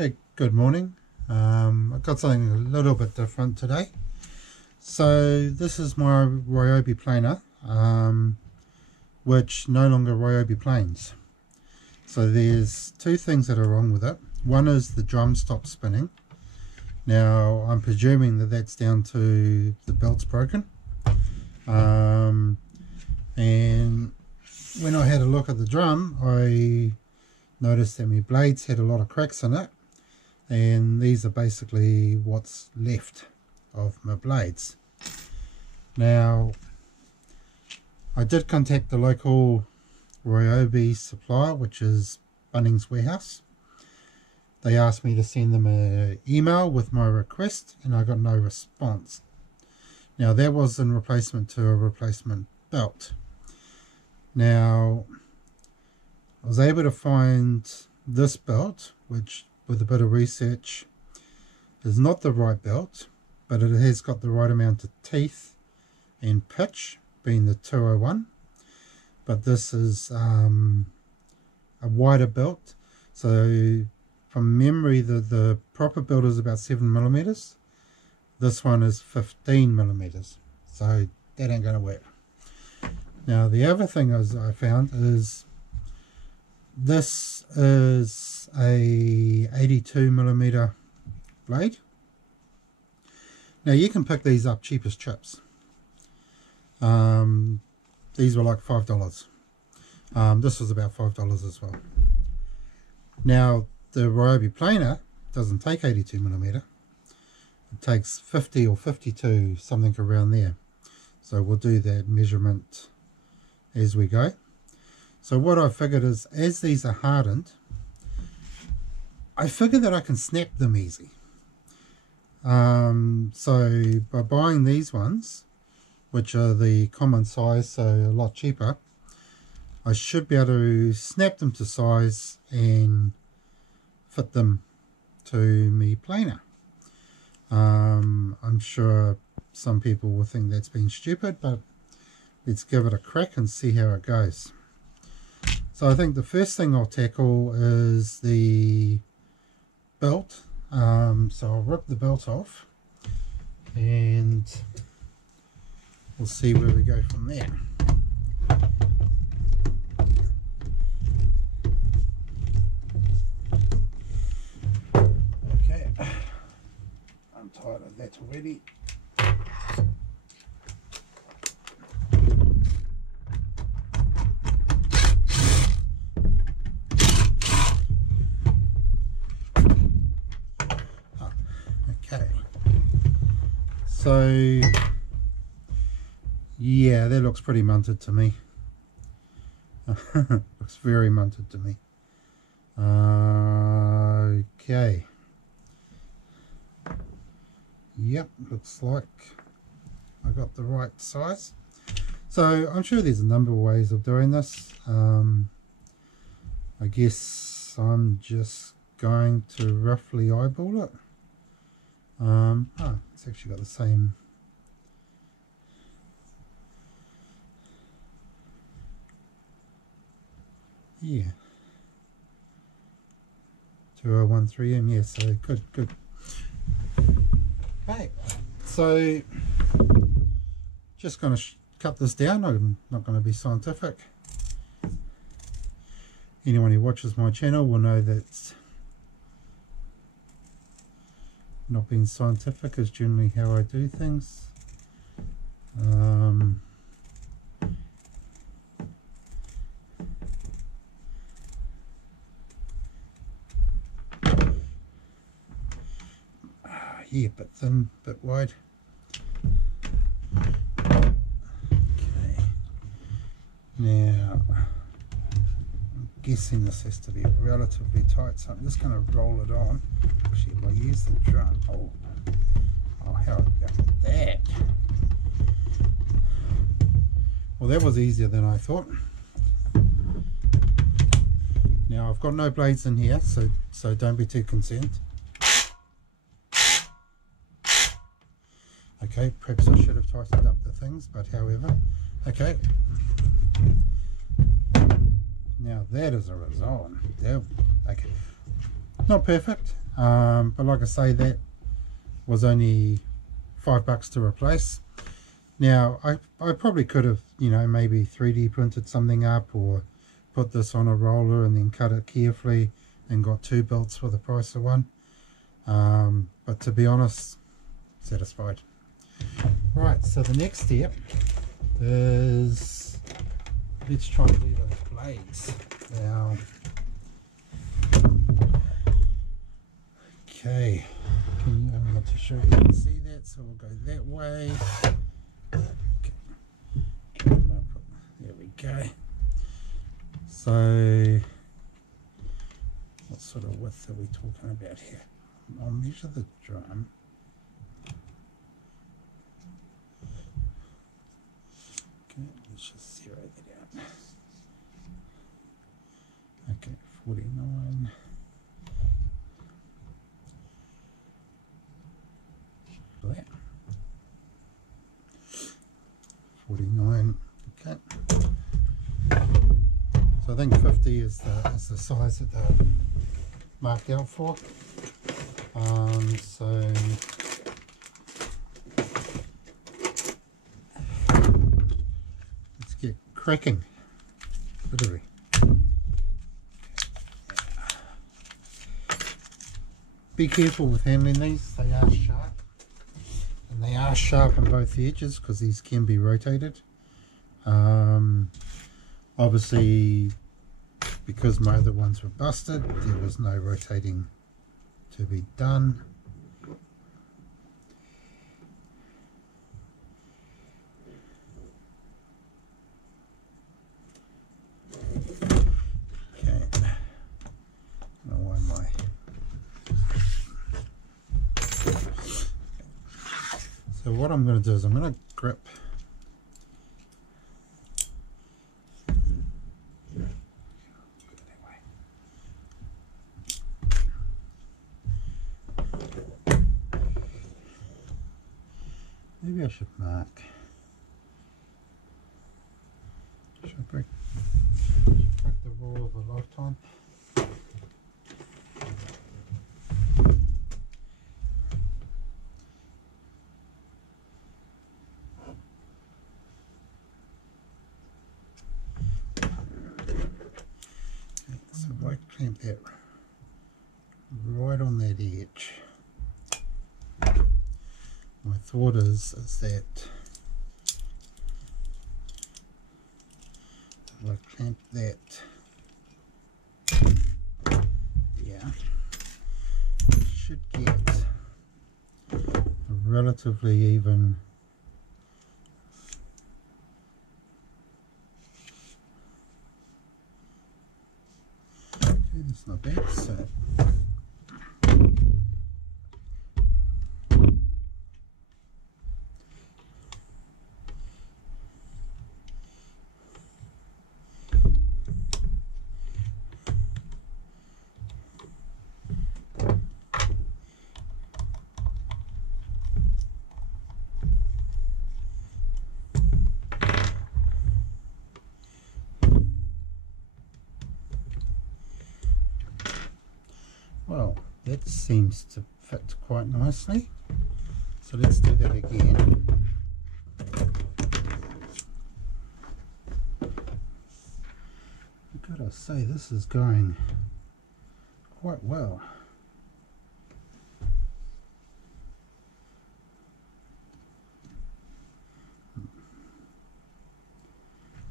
Okay, good morning. I've got something a little bit different today. So this is my Ryobi planer, which no longer Ryobi planes. So there's two things that are wrong with it. One is the drum stopped spinning. Now I'm presuming that that's down to the belt's broken. And when I had a look at the drum, I noticed that my blades had a lot of cracks in it, and these are basically what's left of my blades. Now I did contact the local Ryobi supplier, which is Bunnings Warehouse. They asked me to send them an email with my request, and I got no response. Now that was in replacement to a replacement belt. Now I was able to find this belt, which with a bit of research is not the right belt, but it has got the right amount of teeth and pitch, being the 201. But this is a wider belt. So from memory, the proper belt is about 7mm. This one is 15mm. So that ain't going to work. Now the other thing I found is this is a 82mm blade. Now you can pick these up cheap as chips. These were like $5. This was about $5 as well. Now the Ryobi planer doesn't take 82mm. It takes 50 or 52, something around there. So we'll do that measurement as we go. So what I figured is, as these are hardened, I figure that I can snap them easy. So by buying these ones, which are the common size, so a lot cheaper, I should be able to snap them to size and fit them to me planer. I'm sure some people will think that's been stupid, but let's give it a crack and see how it goes. So I think the first thing I'll tackle is the belt. So I'll rip the belt off and we'll see where we go from there. Okay, I'm tired of that already. So yeah, that looks pretty munted to me. Looks very munted to me. Okay. Yep, looks like I got the right size. So I'm sure there's a number of ways of doing this. I guess I'm just going to roughly eyeball it. It's actually got the same. Yeah. 2013M, yeah, so good. Okay, so just going to cut this down. I'm not going to be scientific. Anyone who watches my channel will know that not being scientific is generally how I do things. Yeah, bit thin, bit wide. Okay. Now, I'm guessing this has to be relatively tight, so I'm just going to roll it on. Actually, if I use the drum, oh how about that? Well, that was easier than I thought. Now I've got no blades in here, so don't be too concerned. Okay, perhaps I should have tightened up the things, but however, okay. Now that is a result. Okay, not perfect. but like I say, that was only $5 to replace. Now I probably could have, you know, maybe 3D printed something up, or put this on a roller and then cut it carefully and got 2 belts for the price of one. But to be honest, satisfied. Right, so the next step is, let's try and do those blades. Now, okay, I'm not too sure you can see that, so we'll go that way. Okay. There we go. So, what sort of width are we talking about here? I'll measure the drum. Okay, let's just zero that out. Okay, 49. That. 49. Okay. So I think 50 is the size that they're marked out for. So let's get cracking. Literally. Be careful with handling these, they are sharp. And they are sharp on both edges because these can be rotated. Obviously, because my other ones were busted, there was no rotating to be done. Okay. Why am I? So what I'm going to do is I'm going to grip maybe I should mark. Should I break the rule of a lifetime? Okay, so if I clamp that right on that edge. My thought is that if I clamp that, yeah, it should get a relatively even okay, that's not bad. So well, that seems to fit quite nicely. So let's do that again. I've got to say, this is going quite well.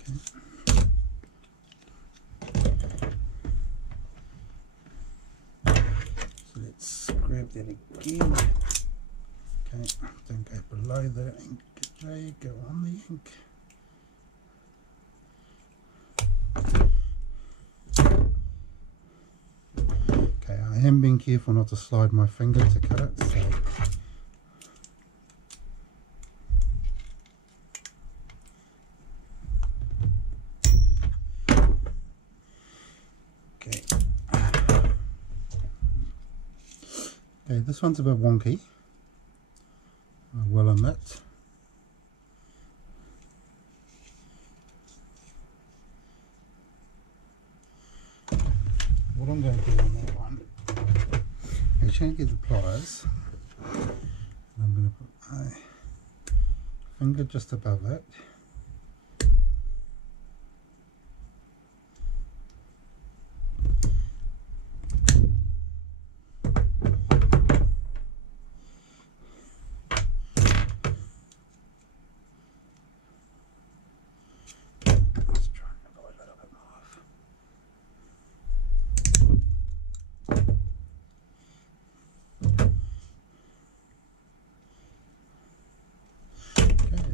Okay. So let's grab that again. Okay, don't go below the ink tray, go on the ink. Okay, I am being careful not to slide my finger to cut it, so okay. Okay, this one's a bit wonky, I will admit. What I'm going to do on that one is actually going to get the pliers. I'm going to put my finger just above it.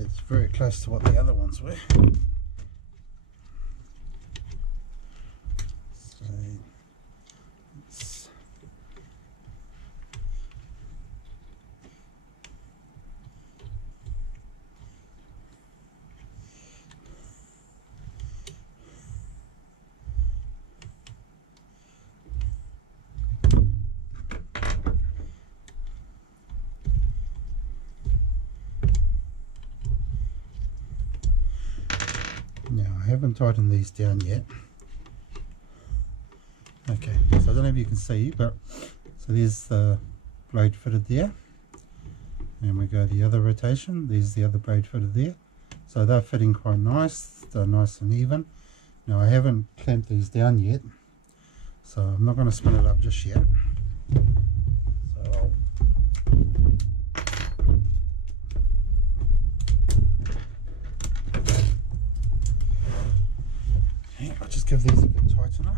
It's very close to what the other ones were. So now I haven't tightened these down yet. Okay, so I don't know if you can see, but so there's the blade fitted there, and we go the other rotation, there's the other blade fitted there, so they're fitting quite nice, they're nice and even. Now I haven't clamped these down yet, so I'm not going to spin it up just yet. So I'll just give these a good tighten up.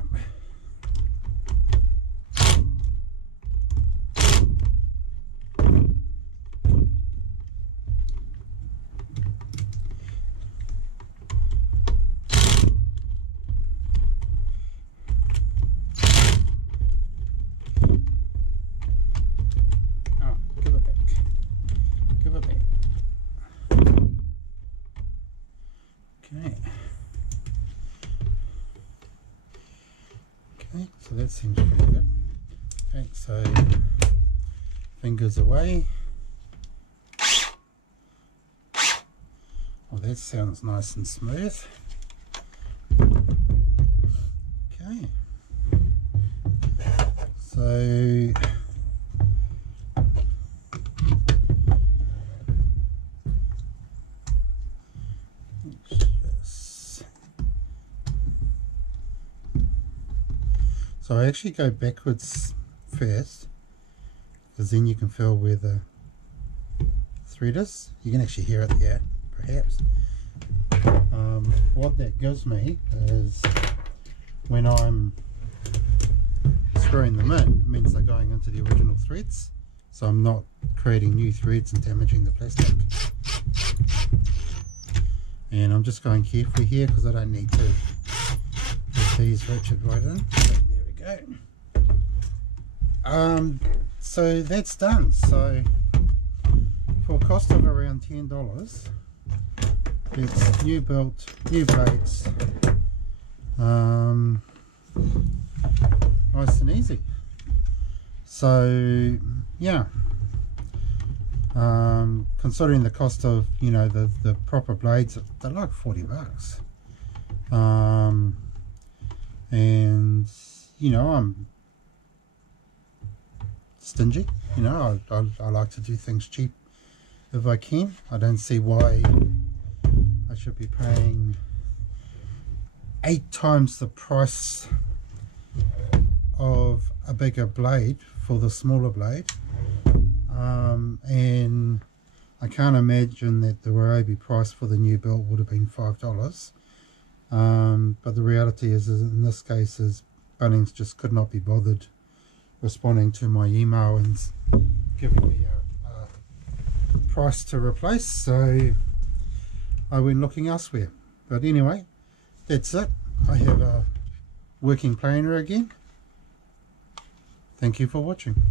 Okay, so that seems pretty good. Okay, so fingers away. Well, that sounds nice and smooth. Okay, so I actually go backwards first, because then you can feel where the thread is. You can actually hear it there, perhaps. What that gives me is when I'm screwing them in, it means they're going into the original threads, so I'm not creating new threads and damaging the plastic. And I'm just going carefully here because I don't need to get these ratchet right in. So there we go. So that's done. So for a cost of around $10, it's new belt, new blades, nice and easy. So yeah, considering the cost of, you know, the proper blades, they're like $40. And you know, I'm stingy, you know, I like to do things cheap if I can. I don't see why I should be paying 8 times the price of a bigger blade for the smaller blade. And I can't imagine that the Ryobi price for the new belt would have been $5. But the reality is in this case is Bunnings just could not be bothered responding to my email and giving me a price to replace, so I went looking elsewhere. But anyway, that's it. I have a working planer again. Thank you for watching.